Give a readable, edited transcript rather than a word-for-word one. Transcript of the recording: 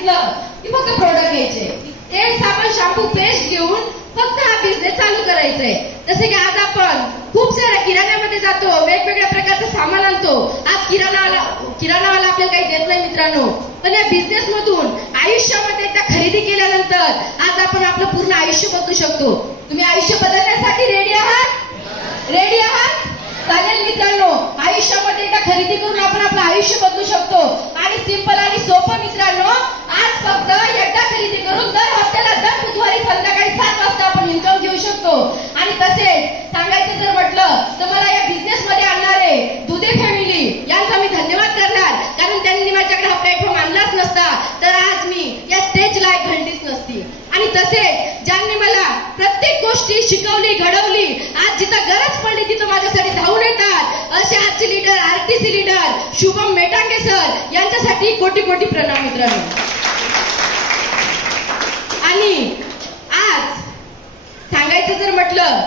सांगितलं की फक्त प्रोडक्ट घ्यायचे, तेल साबण शॅम्पू पेस्ट घेऊन फक्त हा बिझनेस चालू करायचंय. जसे की आज आपण खूप साऱ्या किराण्यामध्ये जातो, वेगवेगळ्या प्रकारचं सामान आणतो. आज किराणावाला आपल्याला काही देत नाही मित्रांनो, पण या बिझनेस मधून आयुष्यामध्ये एकदा खरेदी केल्यानंतर आज आपण आपलं पूर्ण आयुष्य बदलू शकतो. तुम्ही आयुष्य बदलण्यासाठी रेडी आहात? रेडी आहात? चालेल मित्रांनो, आयुष्यामध्ये एकदा खरेदी करून आपण आपलं आयुष्य बदलू शकतो. आणि सिंपल आणि सोपं मित्रांनो, आज फक्त एकदा खरेदी करून दर हप्त्याला दर बुधवारी संध्याकाळी 7 वाजता आपण इन्कम घेऊ शकतो. आणि तसेच सांगायचं जर म्हटलं तर मला या बिझनेस मध्ये आणणारे दुधे फॅमिली यांचा मी धन्यवाद करणार, कारण त्यांनी माझ्याकडे हा प्लॅटफॉर्म आणलाच नसता तर आज मी या स्टेजला एक घंटीच नसती. आणि तसेच ज्यांनी मला प्रत्येक गोष्टी शिकवली, घडवली, आज जिथं गरज पडली तिथं माझ्यासाठी धावून येतात, असे आजचे leader, RTC leader Shubham Metange sir यांच्यासाठी कोटी कोटी प्रणाम मित्रांनो. आणि आज सांगायचं जर म्हटलं